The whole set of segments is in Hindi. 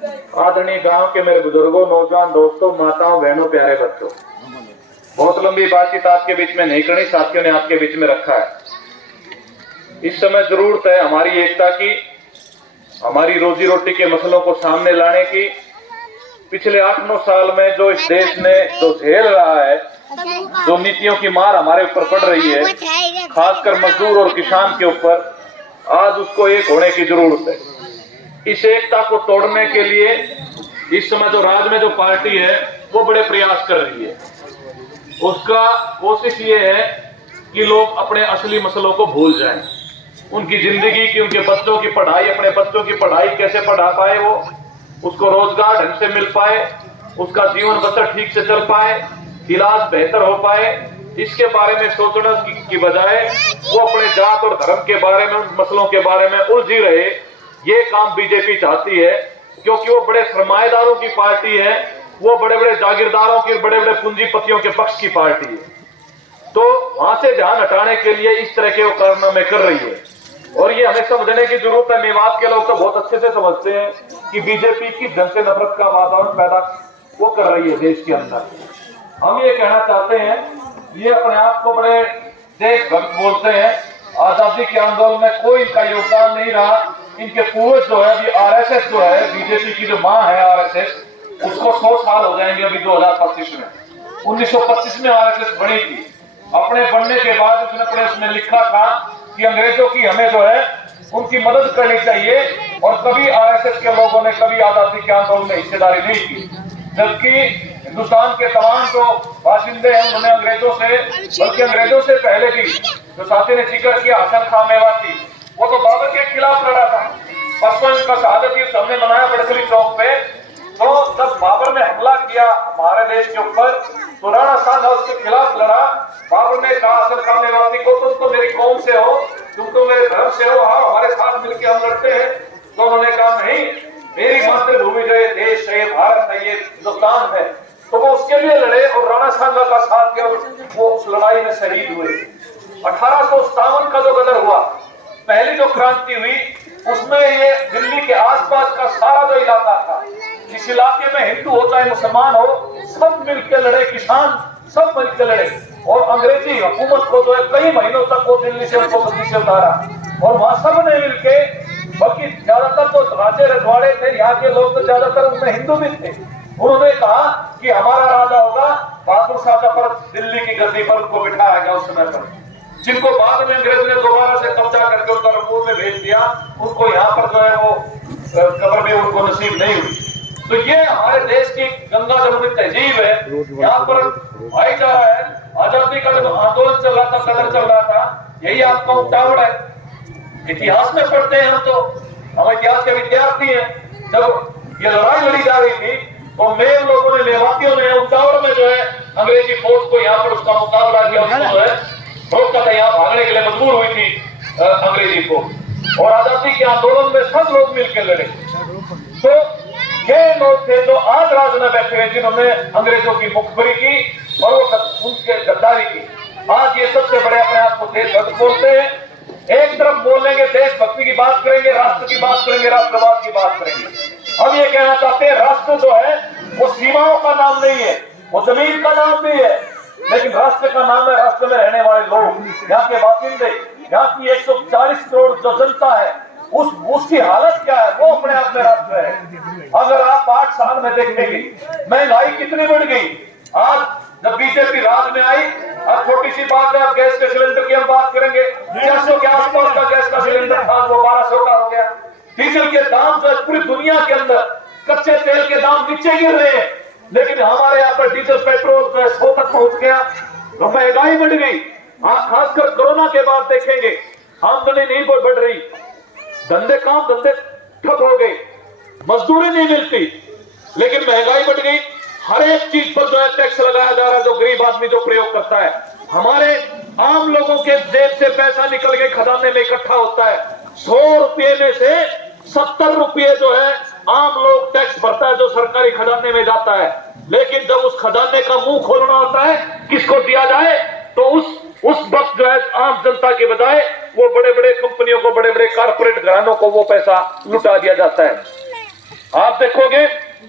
आदरणीय गांव के मेरे बुजुर्गों, नौजवान दोस्तों, माताओं, बहनों, प्यारे बच्चों, बहुत लंबी बातचीत आपके बीच में नहीं करनी, साथियों ने आपके बीच में रखा है। इस समय जरूरत है हमारी एकता की, हमारी रोजी रोटी के मसलों को सामने लाने की। पिछले 8-9 साल में जो इस देश ने जो झेल रहा है, जो नीतियों की मार हमारे ऊपर पड़ रही है, खासकर मजदूर और किसान के ऊपर, आज उसको एक होने की जरूरत है। इस एकता को तोड़ने के लिए इस समय जो राज्य में जो पार्टी है वो बड़े प्रयास कर रही है। उसका कोशिश ये है कि लोग अपने असली मसलों को भूल जाएं, उनकी जिंदगी की, उनके बच्चों की पढ़ाई, अपने बच्चों की पढ़ाई कैसे पढ़ा पाए, वो उसको रोजगार ढंग से मिल पाए, उसका जीवन बसर ठीक से चल पाए, इलाज बेहतर हो पाए, इसके बारे में सोचने की बजाय वो अपने जात और धर्म के बारे में, उन मसलों के बारे में उलझी रहे। ये काम बीजेपी चाहती है, क्योंकि वो बड़े सरमाएदारों की पार्टी है, वो बड़े बड़े जागीरदारों की, बड़े बड़े पूंजीपतियों के पक्ष की पार्टी है। तो वहां से ध्यान हटाने के लिए इस तरह के वो कारनामे कर रही है, और ये हमें समझने की जरूरत है। मेवात के लोग तो बहुत अच्छे से समझते हैं कि बीजेपी की जन से नफरत का वातावरण पैदा वो कर रही है देश के अंदर। हम ये कहना चाहते हैं, ये अपने आप को बड़े देशभक्त बोलते हैं, आजादी के आंदोलन में कोई इनका योगदान नहीं रहा। इनके पूर्वज जो है, अभी आरएसएस जो है, बीजेपी की जो मां है आरएसएस, उसको 100 साल हो जाएंगे अभी 2025 में। 1925 में आरएसएस बनी थी। अपने बनने के बाद उसने अपने उसमें लिखा था कि अंग्रेजों की हमें जो है उनकी मदद करनी चाहिए, और कभी आरएसएस के लोगों ने कभी आजादी के आंदोलन में हिस्सेदारी नहीं की। जबकि हिंदुस्तान के तमाम जो बाशिंदे हैं उन्होंने अंग्रेजों से, बल्कि अंग्रेजों से पहले भी, जो साथी ने जिक्र किया हसन खां मेवाती, वो तो बाबर के खिलाफ लड़ा था। 55 का शहादत दिवस हमने मनाया बड़कली चौक पे। तो जब बाबर ने हमला किया हमारे देश के ऊपर, तो राणा सांगा उसके खिलाफ लड़ा। बाबर ने कहा हसन खां मेवाती को, तुम तो मेरी कौम से हो, तुम तो मेरे धर्म से हो, हाँ हमारे साथ मिलकर हम लड़ते हैं। तो उन्होंने कहा नहीं, मेरी मातृभूमि जो है, देश है, भारत है, ये हिंदुस्तान है। तो वो उसके लिए लड़े और राणा सांगा का साथ दिया, वो उस लड़ाई में शहीद हुए। 1857 का जो गदर हुआ, पहली जो क्रांति हुई, उसमें ये दिल्ली के आसपास का सारा जो इलाका था, इस इलाके में हिंदू हो चाहे मुसलमान हो, सब मिलकर लड़े, किसान सब मिलकर लड़े, और अंग्रेजी हुकूमत को जो है कई महीनों तक वो दिल्ली से उनको गद्दी से उतारा। और वहां सब ने मिलके, बल्कि ज्यादातर तो राजे रजवाड़े थे, यहाँ के लोग तो ज्यादातर उनमें हिंदू भी थे, उन्होंने कहा कि हमारा राजा होगा बहादुर शाह जफर, दिल्ली की गद्दी पर उनको बिठाया गया उस समय पर, जिनको बाद में अंग्रेज ने दोबारा से कब्जा करके उनका रंगून में भेज दिया। उनको यहाँ पर जो है वो कब्र में उनको नसीब नहीं हुई। तो ये हमारे देश की गंगा जमुनी तहजीब है। यहाँ पर भाईचारा है। आजादी का जब आंदोलन चल रहा था, कदर चल रहा था, यही आपका उतावड़ है। इतिहास में पढ़ते हैं हम, तो हम इतिहास के विद्यार्थी हैं। जब ये लड़ाई लड़ी जा रही थी, तो मेव लोगों ने, मेवातियों ने उतावड़ में जो है अंग्रेजी फौज को यहाँ पर उसका मुकाबला किया, उसको जो है रोका था, यहाँ भागने के लिए मजबूर हुई थी अंग्रेजी को। और आजादी के आंदोलन में सब लोग मिलकर लड़े। तो ये लोग थे जो आज राज में बैठे हैं, जिन्होंने अंग्रेजों की मुखबरी की और वो उनके गद्दारी की। आज ये सबसे बड़े अपने आप को देशभक्त बोलते हैं। एक तरफ बोलेंगे, देशभक्ति की बात करेंगे, राष्ट्र की बात करेंगे, राष्ट्रवाद की बात करेंगे। हम ये कहना चाहते हैं, राष्ट्र जो है वो सीमाओं का नाम नहीं है, वो जमीन का नाम भी है, लेकिन राष्ट्र का नाम है राष्ट्र में रहने वाले लोग, यहाँ के बासिंदे, यहाँ की 140 करोड़ जो जनता है, उसकी हालत क्या है, वो अपने आप में राष्ट्र है। अगर आप 8 साल में देखेंगे महंगाई कितनी बढ़ गई। आज जब बीजेपी राज में आई, अब छोटी सी बात है, अब गैस के सिलेंडर की हम बात करेंगे, 600 के आसपास का गैस का सिलेंडर था, वो 1200 का हो गया। डीजल के दाम जो है पूरी दुनिया के अंदर, कच्चे तेल के दाम नीचे गिर रहे हैं, लेकिन हमारे यहाँ पर डीजल पेट्रोल जो है 100 तक पहुंच गया। तो महंगाई बढ़ गई। खासकर कोरोना के बाद देखेंगे आमदनी नहीं बढ़ रही, धंधे ठप हो गए, मजदूरी नहीं मिलती, लेकिन महंगाई बढ़ गई। हर एक चीज पर जो है टैक्स लगाया जा रहा है, जो गरीब आदमी जो प्रयोग करता है। हमारे आम लोगों के जेब से पैसा निकल के खजाने में इकट्ठा होता है। 100 रुपये में से 70 रुपये जो है आम लोग टैक्स भरता है, जो सरकारी खजाने में जाता है। लेकिन जब उस खजाने का मुंह खोलना होता है, किसको दिया जाए, तो उस वक्त जो है आम जनता के बजाय वो बड़े बड़े कंपनियों को, बड़े बड़े कारपोरेट घरानों को वो पैसा लुटा दिया जाता है। आप देखोगे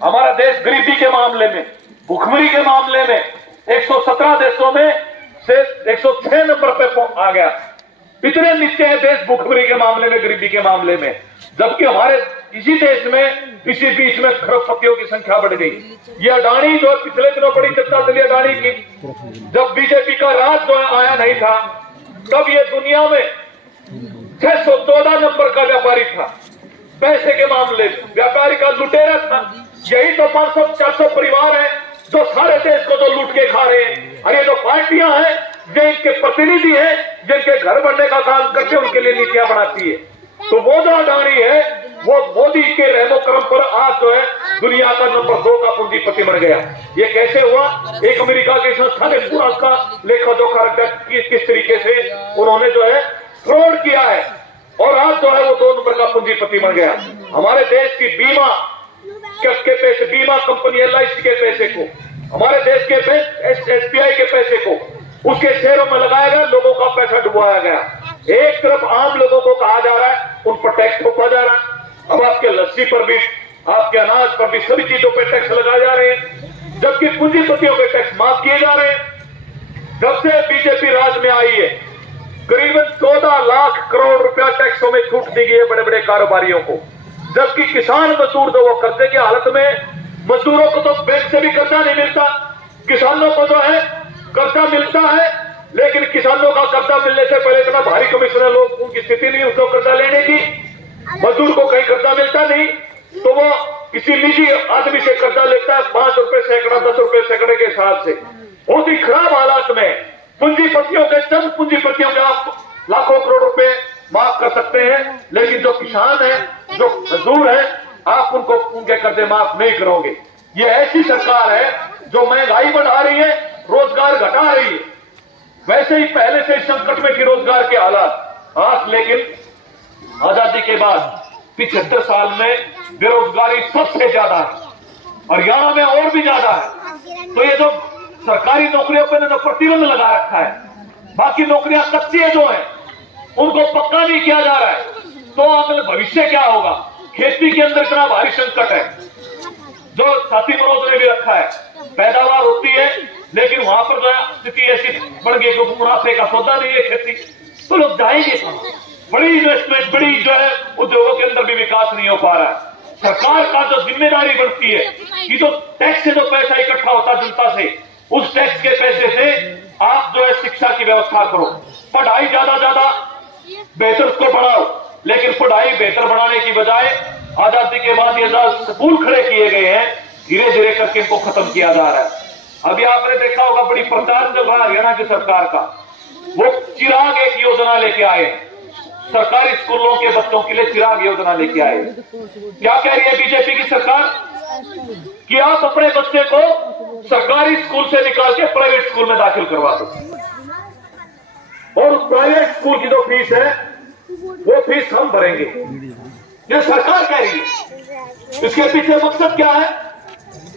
हमारा देश गरीबी के मामले में, भुखमरी के मामले में 117 देशों में से 106 नंबर पे आ गया। इतने नीचे है देश भुखमरी के मामले में, गरीबी के मामले में, जबकि हमारे इसी देश में इसी बीच में खरबपतियों की संख्या बढ़ गई। ये अडानी जो पिछले दिनों बड़ी चर्चा चली अडानी की, जब बीजेपी का राज जो आया नहीं था तब ये दुनिया में 614 नंबर का व्यापारी था। पैसे के मामले में व्यापारी का लुटेरा था। यही तो 500-400 परिवार है जो सारे देश को तो लूट के खा रहे हैं। और ये जो पार्टियां हैं जो इनके प्रतिनिधि हैं, जिनके घर बनने का काम करके उनके लिए नीतियां बनाती है। तो वो जो अडानी है वो मोदी के रहमो करम पर आज जो है दुनिया का नंबर 2 का पूंजीपति बन गया। ये कैसे हुआ? एक अमेरिका की संस्था ने पूरा उसका लेखा जोखा रखा किस तरीके से उन्होंने जो है फ्रॉड किया है, और आज जो है वो 2 नंबर का पूंजीपति बन गया। हमारे देश की बीमा के पैसे, बीमा कंपनी LIC के पैसे को, हमारे देश के SBI के पैसे को उसके शेयरों में लगाया गया, लोगों का पैसा डुबाया गया। एक तरफ आम लोगों को कहा जा रहा है उन पर टैक्स थोपा जा रहा है, अब आपके लस्सी पर भी, आपके अनाज पर भी, सभी चीजों पर टैक्स लगाए जा रहे हैं, जबकि पूंजीपतियों के टैक्स माफ किए जा रहे हैं। जब से बीजेपी राज में आई है करीबन 14 लाख करोड़ रुपया टैक्सों में छूट दी गई है बड़े बड़े कारोबारियों को, जबकि किसान मजदूर जो वो कर्जे की हालत में, मजदूरों को तो बैंक से भी कर्जा नहीं मिलता, किसानों को जो है कर्जा मिलता है, लेकिन किसानों का कर्जा मिलने से पहले इतना भारी कमीशन है, लोग उनकी स्थिति नहीं उसको कर्जा लेने की, मजदूर को कहीं कर्जा मिलता नहीं तो वो किसी निजी आदमी से कर्जा लेता है 5 रुपए सैकड़ा, 10 रुपए सैकड़े के हिसाब से। बहुत ही खराब हालात में पूंजीपतियों के, चंद पूंजीपतियों के आप लाखों करोड़ रुपए माफ कर सकते हैं, लेकिन जो किसान है, जो मजदूर है, आप उनको उनके कर्जे माफ नहीं करोगे। ये ऐसी सरकार है जो महंगाई बढ़ा रही है, रोजगार घटा रही है। वैसे ही पहले से संकट में थी रोजगार के हालात आज, लेकिन आजादी के बाद 75 साल में बेरोजगारी सबसे ज्यादा है और यहां में और भी ज्यादा है। तो ये जो सरकारी नौकरियों पर जो प्रतिबंध लगा रखा है, बाकी नौकरियां कच्ची जो है उनको पक्का नहीं किया जा रहा है, तो अगले भविष्य क्या होगा? खेती के अंदर इतना भारी संकट है, जो साथी मनोज ने भी रखा है, पैदावार होती है लेकिन वहां पर जो है स्थिति ऐसी बढ़ गई कि मुनाफे का सौदा नहीं है खेती, तो लोग जाएंगे कहां? बड़ी इन्वेस्टमेंट, बड़ी जो है उद्योगों के अंदर भी विकास नहीं हो पा रहा है। सरकार का जो जिम्मेदारी बनती है कि जो टैक्स से जो पैसा इकट्ठा होता जनता से, उस टैक्स के पैसे से आप जो है शिक्षा की व्यवस्था करो, पढ़ाई ज्यादा बेहतर उसको बढ़ाओ, लेकिन पढ़ाई बेहतर बढ़ाने की बजाय आजादी के बाद ये स्कूल खड़े किए गए हैं, धीरे धीरे करके इनको खत्म किया जा रहा है। अभी आपने देखा होगा बड़ी प्रचार चल रहा है हरियाणा की सरकार का, वो चिराग एक योजना लेके आए, सरकारी स्कूलों के बच्चों के लिए चिराग योजना लेके आए। क्या कह रही है बीजेपी की सरकार कि आप अपने बच्चे को सरकारी स्कूल से निकाल के प्राइवेट स्कूल में दाखिल करवा दो, और उस प्राइवेट स्कूल की जो फीस है वो फीस हम भरेंगे। ये सरकार कह रही है। इसके पीछे मकसद क्या है?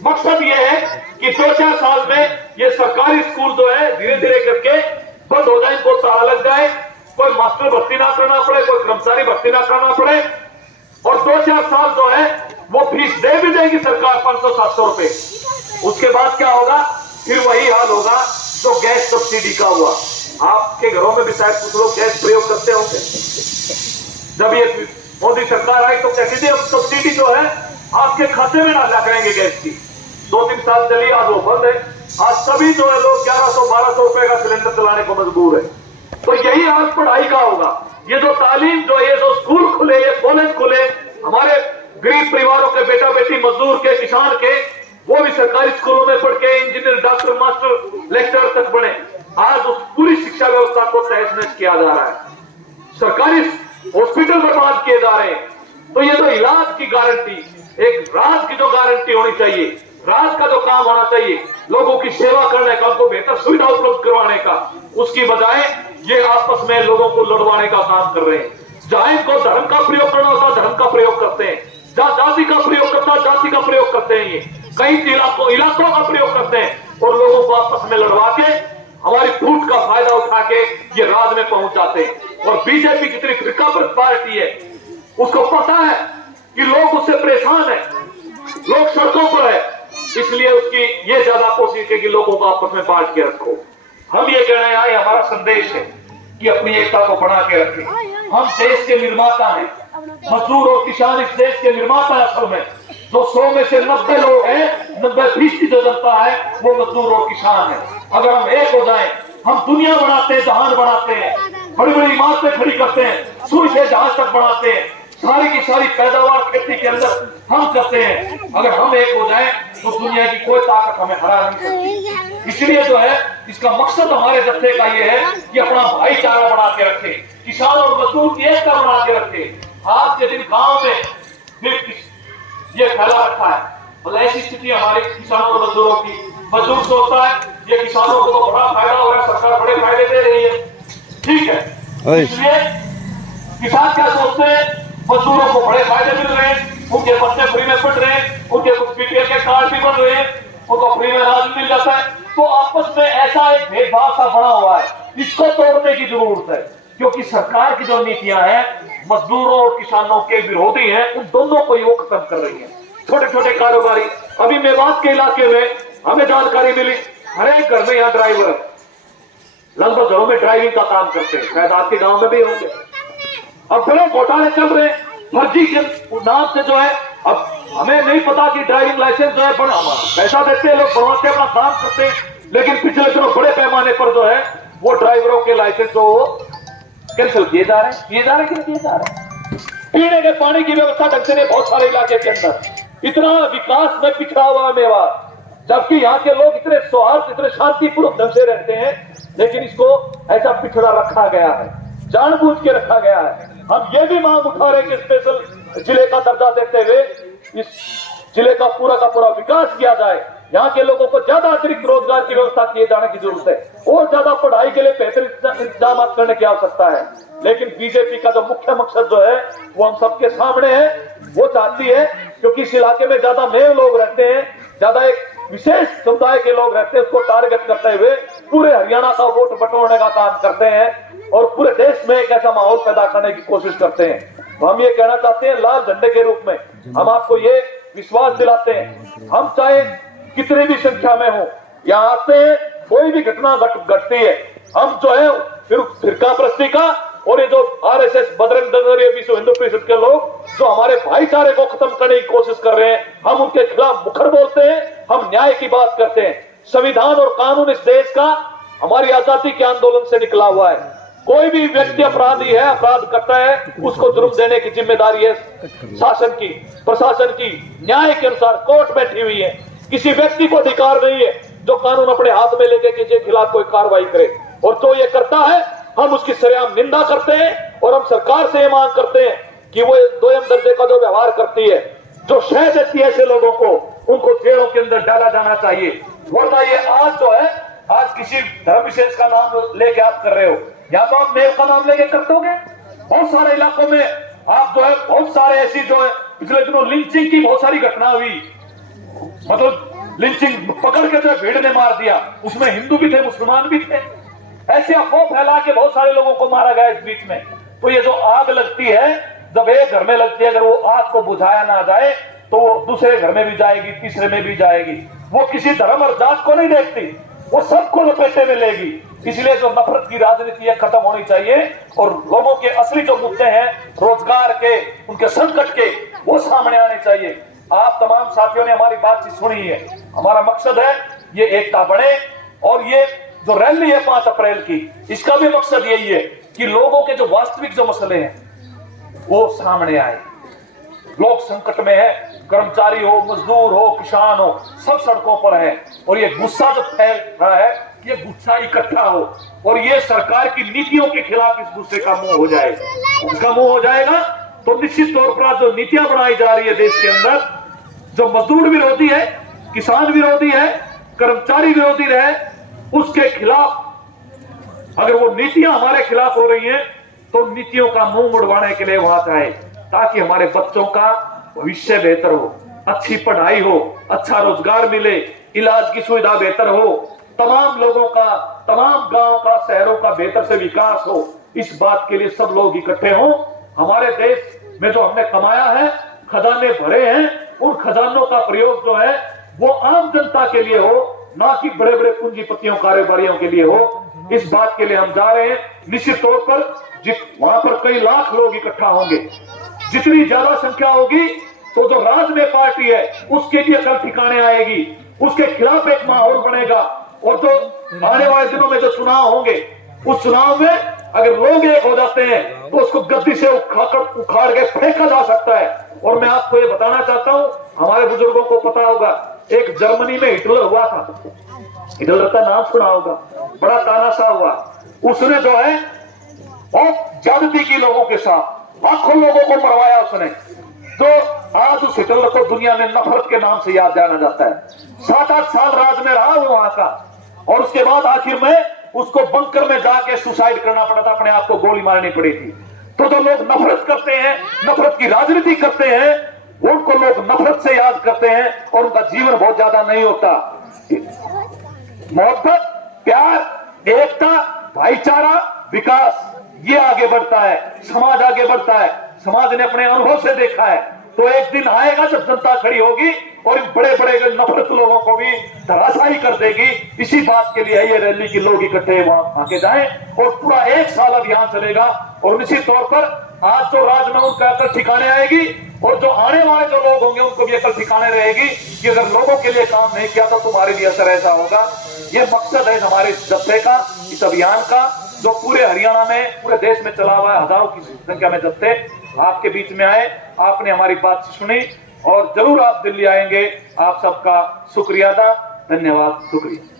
मकसद ये है कि 2-4 साल में ये सरकारी स्कूल जो है धीरे धीरे करके बंद हो जाए, इनको ताला लग जाए, कोई मास्टर भर्ती ना करना पड़े, कोई कर्मचारी भर्ती ना करना पड़े, और 2-4 साल जो है वो फीस दे भी देगी सरकार 500-700 रुपए। उसके बाद क्या होगा? फिर वही हाल होगा जो गैस सब्सिडी का हुआ। आपके घरों में भी शायद कुछ लोग गैस प्रयोग करते होंगे। जब ये मोदी सरकार आई तो कहती थी अब सब्सिडी जो है आपके खाते में डाला करेंगे गैस की। 2-3 साल चली, आज वो बंद है। आज सभी जो है लोग 1100-1200 रुपए का सिलेंडर चलाने को मजबूर है। तो यही हाल पढ़ाई का होगा। ये जो तालीम जो ये जो स्कूल खुले, ये कॉलेज खुले, हमारे गरीब परिवारों के बेटा बेटी, मजदूर के, किसान के, वो भी सरकारी स्कूलों में पढ़ के इंजीनियर, डॉक्टर, मास्टर, लेक्चरर तक बने। आज उस पूरी शिक्षा व्यवस्था को तहस नहस किया जा रहा है, सरकारी हॉस्पिटल बर्बाद किए जा रहे हैं। तो ये तो इलाज की गारंटी, एक राज की जो गारंटी होनी चाहिए, राज का जो काम होना चाहिए, लोगों की सेवा करने का, उनको बेहतर सुविधा उपलब्ध करवाने का, उसकी बजाय ये आपस में लोगों को लड़वाने का काम कर रहे हैं। जहां इनको धर्म का प्रयोग करना होता धर्म का प्रयोग करते हैं, जहां जाति का प्रयोग करता जाति का प्रयोग करते हैं। ये कई इलाकों का प्रयोग करते हैं और लोगों को आपस में लड़वा के हमारी फूट का फायदा उठा के ये राज में पहुंच जाते हैं। और बीजेपी कितनी फिरकापरस्त पार्टी है, उसको पता है कि लोग उससे परेशान है, लोग सड़कों पर है, इसलिए उसकी ये ज्यादा कोशिश है कि लोगों को आपस में बांट के रखो। हम ये कहने आए, हमारा संदेश है कि अपनी एकता को बना के रखें। हम देश के निर्माता हैं, मजदूर और किसान इस देश के निर्माता है। असल में जो 100 में से 90 लोग हैं, 90% जो जनता है वो मजदूर और किसान है। अगर हम एक हो जाएं, हम दुनिया बनाते हैं, जहान बनाते हैं, बड़ी बड़ी इमारतें खड़ी करते हैं, सूर्य से जहाज तक बनाते हैं, सारी की सारी पैदावार खेती के अंदर हम करते हैं। अगर हम एक हो जाएं तो दुनिया की कोई ताकत हमें हरा नहीं सकती। इसलिए जो है इसका मकसद हमारे जत्थे का ये है कि अपना भाईचारा बना के रखे, किसान और मजदूर की एकता बना के रखे। आज के दिन गांव में ये फैला रखा है, मतलब ऐसी स्थिति हमारे किसानों और मजदूरों की। मजदूर सोचता है ये किसानों को तो बड़ा फायदा हो रहा है, सरकार बड़े फायदे दे रही है, ठीक है। इसलिए किसान क्या सोचते हैं, मजदूरों को बड़े फायदे मिल रहे हैं, उनके बच्चे फ्री में पढ़ रहे हैं, उनके कुछ बीपीएल के कार्ड भी बन रहे हैं, उनको फ्री में अनाज मिल जाता है। तो आपस में ऐसा एक भेदभाव सा बना हुआ है, इसको तोड़ने की जरूरत है। क्योंकि सरकार की जो नीतियां हैं मजदूरों और किसानों के विरोधी हैं, उन दोनों को वो खत्म कर रही है। छोटे छोटे कारोबारी, अभी मेवात के इलाके में हमें जानकारी मिली, हर एक घर में यहाँ ड्राइवर, लगभग घरों में ड्राइविंग का काम करते हैं, शायद आपके गांव में भी होंगे। अब बड़े घोटाले चल रहे हैं फर्जी के नाम से जो है। अब हमें नहीं पता कि ड्राइविंग लाइसेंस जो है पैसा देते हैं लोग, बनवाते अपना काम करते हैं, लेकिन पिछले दिनों बड़े पैमाने पर जो है वो ड्राइवरों के लाइसेंस को कैंसिल किए जा रहे हैं, किए जा रहे हैं। पीने के पानी की व्यवस्था ढंग से नहीं, बहुत सारे इलाके के अंदर इतना विकास में पिछड़ा हुआ मेवात, जबकि यहाँ के लोग इतने सौहार्द, इतने शांतिपूर्वक ढंग से रहते हैं, लेकिन इसको ऐसा पिछड़ा रखा गया है, जानबूझ के रखा गया है। हम ये भी मांग उठा रहे हैं कि स्पेशल जिले का दर्जा देते हुए इस जिले का पूरा विकास किया जाए। यहाँ के लोगों को ज्यादा अतिरिक्त रोजगार की व्यवस्था किए जाने की जरूरत है और ज्यादा पढ़ाई के लिए बेहतर इंतजाम करने की आवश्यकता है। लेकिन बीजेपी का जो मुख्य मकसद जो है वो हम सबके सामने है। वो चाहती है, क्योंकि इस इलाके में ज्यादा मेव लोग रहते हैं, ज्यादा एक विशेष समुदाय के लोग रहते हैं, उसको टारगेट करते हुए पूरे हरियाणा का वोट बटोरने का काम करते हैं और पूरे देश में एक ऐसा माहौल पैदा करने की कोशिश करते हैं। तो हम ये कहना चाहते हैं, लाल झंडे के रूप में हम आपको ये विश्वास दिलाते हैं, हम चाहे कितने भी संख्या में हो, यहाँ आते हैं, कोई भी घटना घटती है, हम जो है फिर फिरका प्रस्ती का और ये जो आरएसएस, बजरंग दल, ये विश्व हिंदू परिषद के लोग जो हमारे भाईचारे को खत्म करने की कोशिश कर रहे हैं, हम उनके खिलाफ मुखर बोलते हैं, हम न्याय की बात करते हैं। संविधान और कानून इस देश का हमारी आजादी के आंदोलन से निकला हुआ है। कोई भी व्यक्ति अपराधी है, अपराध करता है, उसको जुर्म देने की जिम्मेदारी है शासन की, प्रशासन की, न्याय के अनुसार कोर्ट बैठी हुई है। किसी व्यक्ति को अधिकार नहीं है जो कानून अपने हाथ में लेके किसी के खिलाफ कोई कार्रवाई करे, और जो ये करता है हम उसकी सरेआम निंदा करते हैं और हम सरकार से ये मांग करते हैं कि वो दोयम दर्जे का जो व्यवहार करती है, जो शह देती है ऐसे लोगों को, उनको जेलों के अंदर डाला जाना चाहिए। वरना ये आज जो है, आज किसी धर्म विशेष का नाम लेके आप कर रहे हो, या तो आप मेव का नाम लेके कर दोगे। बहुत सारे इलाकों में आप जो है, बहुत सारे ऐसी जो है, पिछले दिनों लिंचिंग की बहुत सारी घटना हुई, मतलब लिंचिंग पकड़ के जो भीड़ ने मार दिया, उसमें हिंदू भी थे, मुसलमान भी थे, ऐसे अफवाह फैला के बहुत सारे लोगों को मारा गया इस बीच में। तो ये जो आग लगती है, जब एक घर में लगती है, अगर वो आग को बुझाया ना जाए तो वो दूसरे घर में भी जाएगी, तीसरे में भी जाएगी। वो किसी धर्म और जात को नहीं देखती, वो सबको लपेटे में लेगी। इसलिए जो नफरत की राजनीति है खत्म होनी चाहिए और लोगों के असली जो मुद्दे हैं, रोजगार के, उनके संकट के, वो सामने आने चाहिए। आप तमाम साथियों ने हमारी बातचीत सुनी है। हमारा मकसद है ये एकता बढ़े, और ये जो रैली है 5 अप्रैल की, इसका भी मकसद यही है कि लोगों के जो वास्तविक जो मसले हैं वो सामने आए। लोग संकट में है, कर्मचारी हो, मजदूर हो, किसान हो, सब सड़कों पर है, और ये गुस्सा जो फैल रहा है, ये गुस्सा इकट्ठा हो और ये सरकार की नीतियों के खिलाफ इस गुस्से का मुंह हो जाएगा। उसका मुंह हो जाएगा तो निश्चित तौर पर जो नीतियां बनाई जा रही है देश के अंदर, जो मजदूर विरोधी है, किसान विरोधी है, कर्मचारी विरोधी है, उसके खिलाफ अगर वो नीतियां हमारे खिलाफ हो रही हैं तो नीतियों का मुंह मुड़वाने के लिए वहां जाए, ताकि हमारे बच्चों का भविष्य बेहतर हो, अच्छी पढ़ाई हो, अच्छा रोजगार मिले, इलाज की सुविधा बेहतर हो, तमाम लोगों का, तमाम गांव का, शहरों का बेहतर से विकास हो। इस बात के लिए सब लोग इकट्ठे हों। हमारे देश में जो हमने कमाया है, खजाने भरे हैं, उन खजानों का प्रयोग जो है वो आम जनता के लिए हो, ना कि बड़े बड़े पूंजीपतियों कारोबारियों के लिए हो। इस बात के लिए हम जा रहे हैं। निश्चित तौर पर वहां पर कई लाख लोग इकट्ठा होंगे, जितनी ज्यादा संख्या होगी तो जो राज में पार्टी है उसके भी अकल ठिकाने आएगी, उसके खिलाफ एक माहौल बनेगा। और जो आने वाले दिनों में जो चुनाव होंगे, उस चुनाव में अगर लोग एक हो जाते हैं तो उसको गद्दी से उखाड़ के फेंका जा सकता है। और मैं आपको ये बताना चाहता हूं, हमारे बुजुर्गों को पता होगा, एक जर्मनी में हिटलर हुआ था, हिटलर का नाम सुना होगा, बड़ा तानाशाह हुआ। उसने जो है बहुत ज्यादती की लोगों के साथ, लाखों लोगों को मरवाया उसने। तो आज उस हिटलर को दुनिया में नफरत के नाम से याद जाना जाता है। 7-8 साल राज में रहा वो वहां का, और उसके बाद आखिर में उसको बंकर में जाके सुसाइड करना पड़ा था, अपने आप को गोली मारनी पड़ी थी। तो जो लोग नफरत करते हैं, नफरत की राजनीति करते हैं, उनको लोग नफरत से याद करते हैं और उनका जीवन बहुत ज्यादा नहीं होता। मोहब्बत, प्यार, एकता, भाईचारा, विकास, ये आगे बढ़ता है, समाज आगे बढ़ता है। समाज ने अपने अनुभव से देखा है। तो एक दिन आएगा जब जनता खड़ी होगी और इन बड़े बड़े नफरत लोगों को भी धराशायी कर देगी। इसी बात के लिए ये रैली की लोग इकट्ठे वहां आके जाएं, और पूरा 1 साल अभियान चलेगा। और निश्चित तौर पर आज जो राज में उनका अकल ठिकाने आएगी, और जो आने वाले जो लोग होंगे उनको भी अकल ठिकाने रहेगी कि अगर लोगों के लिए काम नहीं किया तो तुम्हारे भी असर ऐसा होगा। ये मकसद है हमारे इस जत्थे का, इस अभियान का, जो पूरे हरियाणा में, पूरे देश में चला हुआ है। हजारों की संख्या में जत्थे आपके बीच में आए, आपने हमारी बात सुनी, और जरूर आप दिल्ली आएंगे। आप सबका शुक्रिया था, धन्यवाद, शुक्रिया।